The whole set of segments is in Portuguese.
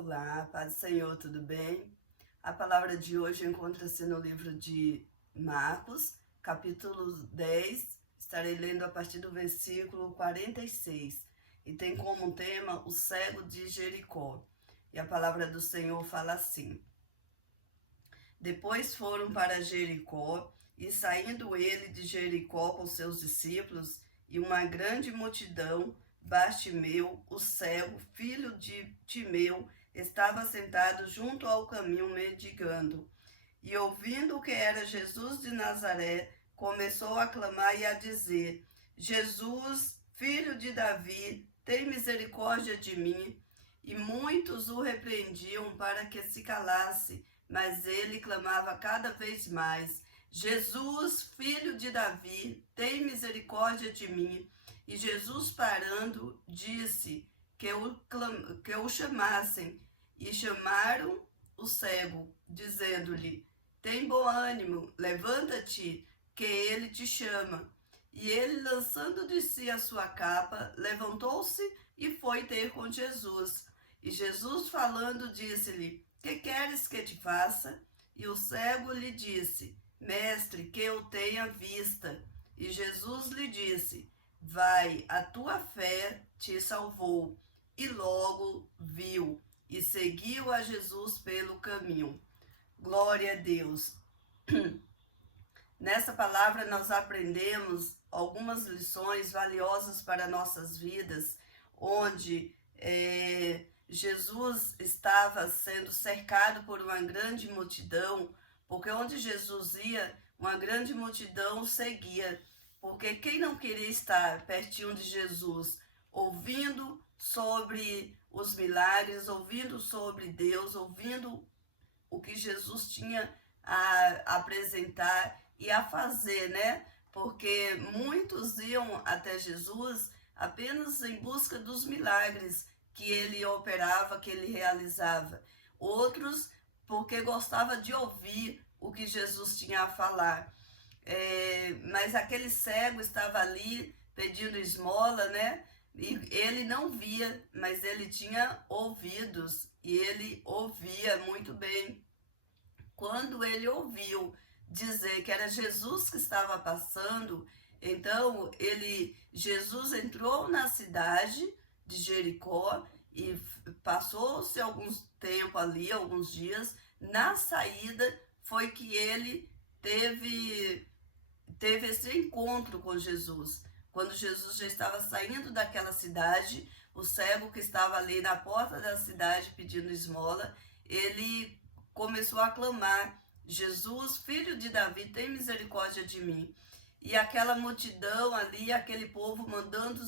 Olá, paz do Senhor, tudo bem? A palavra de hoje encontra-se no livro de Marcos, capítulo 10. Estarei lendo a partir do versículo 46 e tem como tema o cego de Jericó. E a palavra do Senhor fala assim: Depois foram para Jericó, e saindo ele de Jericó com seus discípulos e uma grande multidão, Bartimeu, o cego, filho de Timeu, estava sentado junto ao caminho mendigando. E ouvindo que era Jesus de Nazaré, começou a clamar e a dizer: Jesus, filho de Davi, tem misericórdia de mim. E muitos o repreendiam para que se calasse, mas ele clamava cada vez mais: Jesus, filho de Davi, tem misericórdia de mim. E Jesus, parando, disse que o chamassem. E chamaram o cego, dizendo-lhe: Tem bom ânimo, levanta-te, que ele te chama. E ele, lançando de si a sua capa, levantou-se e foi ter com Jesus. E Jesus, falando, disse-lhe: Que queres que te faça? E o cego lhe disse: Mestre, que eu tenha vista. E Jesus lhe disse: Vai, a tua fé te salvou. E logo viu e seguiu a Jesus pelo caminho. Glória a Deus. Nessa palavra nós aprendemos algumas lições valiosas para nossas vidas, onde Jesus estava sendo cercado por uma grande multidão, porque onde Jesus ia, uma grande multidão seguia, porque quem não queria estar pertinho de Jesus, ouvindo sobre os milagres, ouvindo sobre Deus, ouvindo o que Jesus tinha a apresentar e a fazer, né? Porque muitos iam até Jesus apenas em busca dos milagres que ele operava, que ele realizava. Outros porque gostava de ouvir o que Jesus tinha a falar. Mas aquele cego estava ali pedindo esmola, né? E ele não via, mas ele tinha ouvidos e ele ouvia muito bem. Quando ele ouviu dizer que era Jesus que estava passando, então Jesus entrou na cidade de Jericó e passou-se alguns tempo ali, alguns dias. Na saída foi que ele teve esse encontro com Jesus. Quando Jesus já estava saindo daquela cidade, o cego que estava ali na porta da cidade pedindo esmola, ele começou a clamar: Jesus, filho de Davi, tem misericórdia de mim. E aquela multidão ali, aquele povo mandando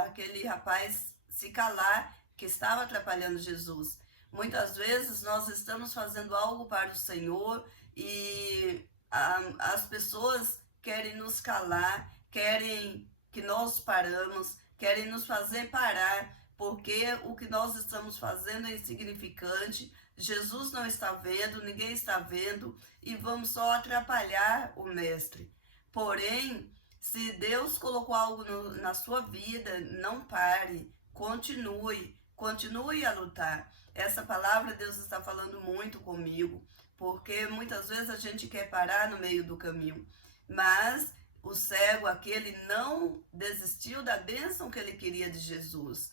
aquele rapaz se calar, que estava atrapalhando Jesus. Muitas vezes nós estamos fazendo algo para o Senhor e as pessoas querem nos calar, querem que nós paramos, querem nos fazer parar, porque o que nós estamos fazendo é insignificante. Jesus não está vendo, ninguém está vendo, e vamos só atrapalhar o mestre. Porém, se Deus colocou algo na sua vida, não pare, continue a lutar. Essa palavra Deus está falando muito comigo, porque muitas vezes a gente quer parar no meio do caminho, mas o cego, aquele, não desistiu da bênção que ele queria de Jesus.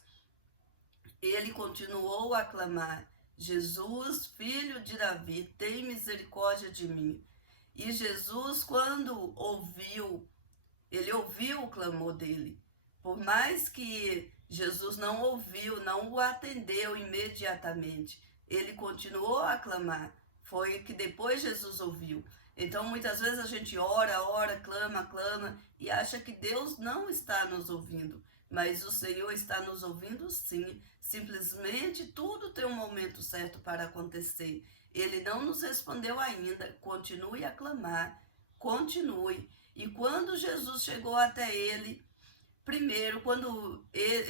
Ele continuou a clamar: Jesus, filho de Davi, tem misericórdia de mim. E Jesus, quando ele ouviu o clamor dele. Por mais que Jesus não ouviu, não o atendeu imediatamente, ele continuou a clamar. Foi que depois Jesus ouviu. Então, muitas vezes a gente ora, clama e acha que Deus não está nos ouvindo. Mas o Senhor está nos ouvindo sim. Simplesmente tudo tem um momento certo para acontecer. Ele não nos respondeu ainda. Continue a clamar. Continue. E quando Jesus chegou até ele, primeiro, quando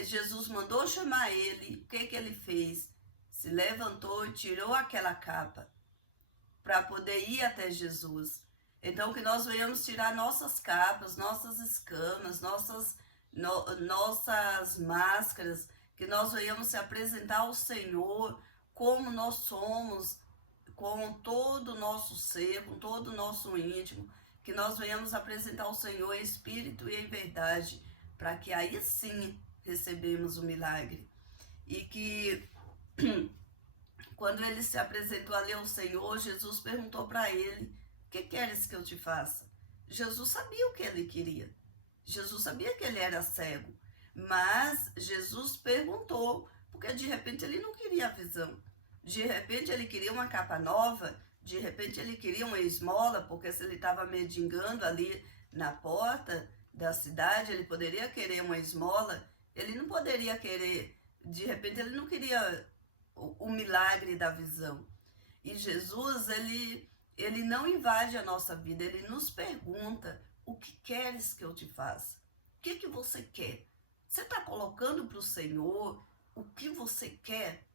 Jesus mandou chamar ele, o que ele fez? Se levantou e tirou aquela capa para poder ir até Jesus. Então, que nós venhamos tirar nossas capas, nossas escamas, nossas máscaras, que nós venhamos se apresentar ao Senhor como nós somos, com todo o nosso ser, com todo o nosso íntimo, que nós venhamos apresentar ao Senhor em espírito e em verdade, para que aí sim recebemos o milagre. E que quando ele se apresentou ali ao Senhor, Jesus perguntou para ele: o que queres que eu te faça? Jesus sabia o que ele queria. Jesus sabia que ele era cego, mas Jesus perguntou, porque de repente ele não queria a visão. De repente ele queria uma capa nova, de repente ele queria uma esmola, porque se ele estava mendigando ali na porta da cidade, ele poderia querer uma esmola, ele não poderia querer, de repente ele não queria o milagre da visão. E Jesus, ele não invade a nossa vida, ele nos pergunta: o que queres que eu te faça? O que você quer? Você está colocando para o Senhor o que você quer?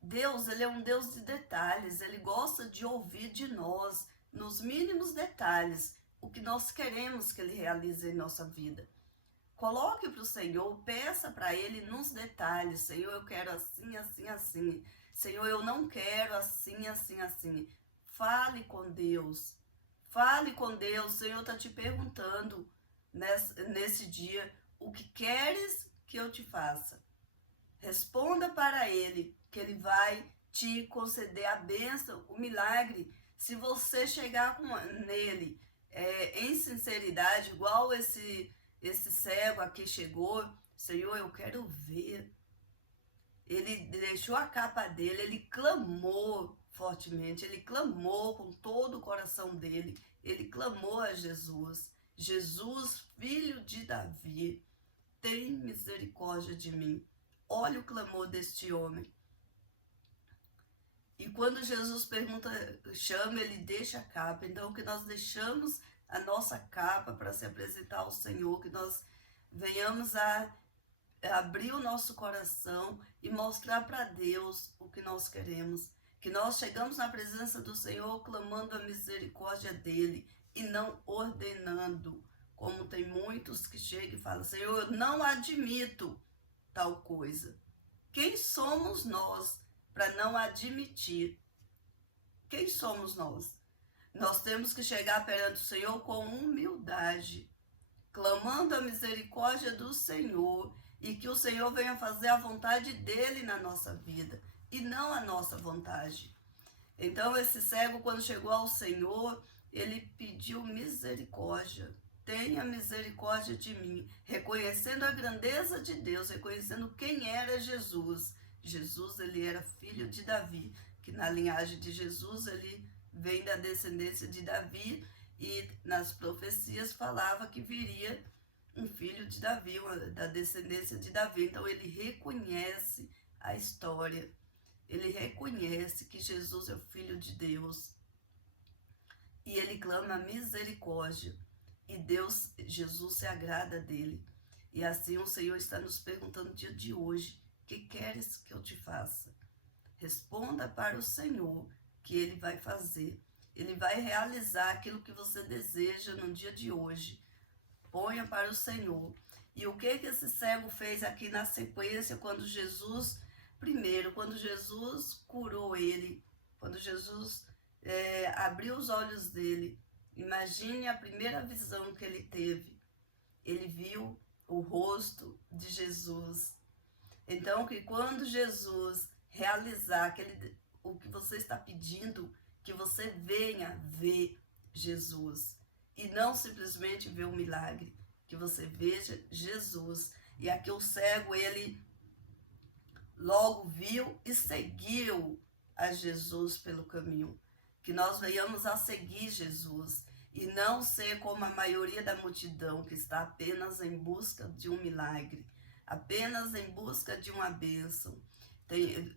Deus, ele é um Deus de detalhes, ele gosta de ouvir de nós, nos mínimos detalhes, o que nós queremos que ele realize em nossa vida. Coloque para o Senhor, peça para ele nos detalhes: Senhor, eu quero assim, assim, assim. Senhor, eu não quero assim, assim, assim. Fale com Deus. Fale com Deus. O Senhor está te perguntando nesse dia: o que queres que eu te faça? Responda para ele, que ele vai te conceder a bênção, o milagre. Se você chegar nele em sinceridade, igual esse cego aqui chegou: Senhor, eu quero ver. Ele deixou a capa dele, ele clamou fortemente, ele clamou com todo o coração dele, ele clamou a Jesus: Jesus, filho de Davi, tem misericórdia de mim. Olha o clamor deste homem. E quando Jesus chama, ele deixa a capa. Então, que nós deixamos a nossa capa para se apresentar ao Senhor, que nós venhamos a abrir o nosso coração e mostrar para Deus o que nós queremos. Que nós chegamos na presença do Senhor clamando a misericórdia dele e não ordenando, como tem muitos que chegam e falam: Senhor, eu não admito tal coisa. Quem somos nós para não admitir? Quem somos nós? Nós temos que chegar perante o Senhor com humildade, clamando a misericórdia do Senhor, e que o Senhor venha fazer a vontade dele na nossa vida e não a nossa vontade. Então esse cego, quando chegou ao Senhor, ele pediu misericórdia. Tenha misericórdia de mim, reconhecendo a grandeza de Deus, reconhecendo quem era Jesus. Jesus, ele era filho de Davi, que na linhagem de Jesus ele vem da descendência de Davi, e nas profecias falava que viria um filho de Davi, da descendência de Davi. Então ele reconhece a história, ele reconhece que Jesus é o Filho de Deus, e ele clama misericórdia, e Jesus se agrada dele. E assim o Senhor está nos perguntando no dia de hoje: o que queres que eu te faça? Responda para o Senhor, que ele vai fazer. Ele vai realizar aquilo que você deseja no dia de hoje. Ponha para o Senhor. E o que esse cego fez aqui na sequência, quando Jesus curou ele, quando Jesus abriu os olhos dele, imagine a primeira visão que ele teve. Ele viu o rosto de Jesus. Então, que quando Jesus realizar o que você está pedindo, que você venha ver Jesus. E não simplesmente ver o milagre, que você veja Jesus. E aqui o cego, ele logo viu e seguiu a Jesus pelo caminho. Que nós venhamos a seguir Jesus e não ser como a maioria da multidão, que está apenas em busca de um milagre, apenas em busca de uma bênção.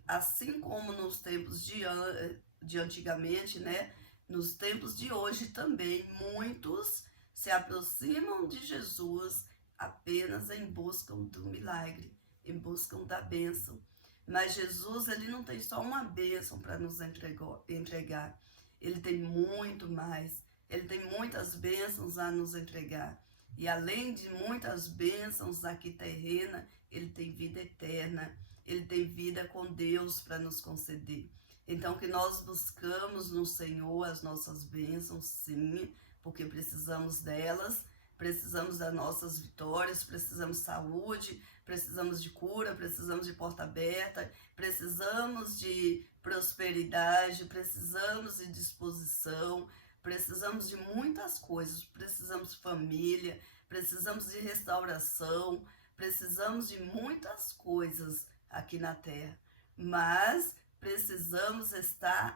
Assim como nos tempos de antigamente, né? Nos tempos de hoje também, muitos se aproximam de Jesus apenas em busca do milagre, em busca da bênção. Mas Jesus, ele não tem só uma bênção para nos entregar. Ele tem muito mais. Ele tem muitas bênçãos a nos entregar. E além de muitas bênçãos aqui terrena, ele tem vida eterna. ele tem vida com Deus para nos conceder. Então, que nós buscamos no Senhor as nossas bênçãos, sim, porque precisamos delas, precisamos das nossas vitórias, precisamos de saúde, precisamos de cura, precisamos de porta aberta, precisamos de prosperidade, precisamos de disposição, precisamos de muitas coisas, precisamos de família, precisamos de restauração, precisamos de muitas coisas aqui na terra, mas precisamos estar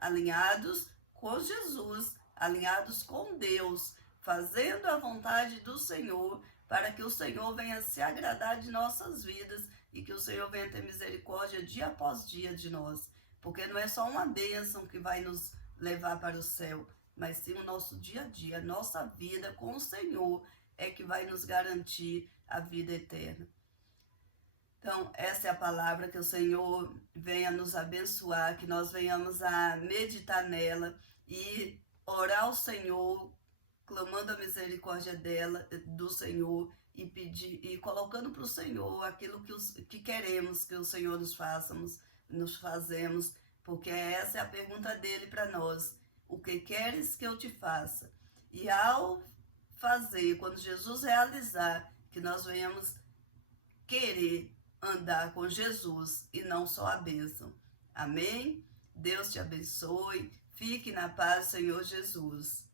alinhados com Jesus, alinhados com Deus, fazendo a vontade do Senhor, para que o Senhor venha se agradar de nossas vidas e que o Senhor venha ter misericórdia dia após dia de nós, porque não é só uma bênção que vai nos levar para o céu, mas sim o nosso dia a dia, a nossa vida com o Senhor é que vai nos garantir a vida eterna. Então, essa é a palavra, que o Senhor venha nos abençoar, que nós venhamos a meditar nela e orar ao Senhor, clamando a misericórdia do Senhor e pedir e colocando para o Senhor aquilo que queremos que o Senhor nos fazemos, porque essa é a pergunta dele para nós: o que queres que eu te faça? E ao fazer, quando Jesus realizar, que nós venhamos querer andar com Jesus e não só a bênção. Amém? Deus te abençoe. Fique na paz, Senhor Jesus.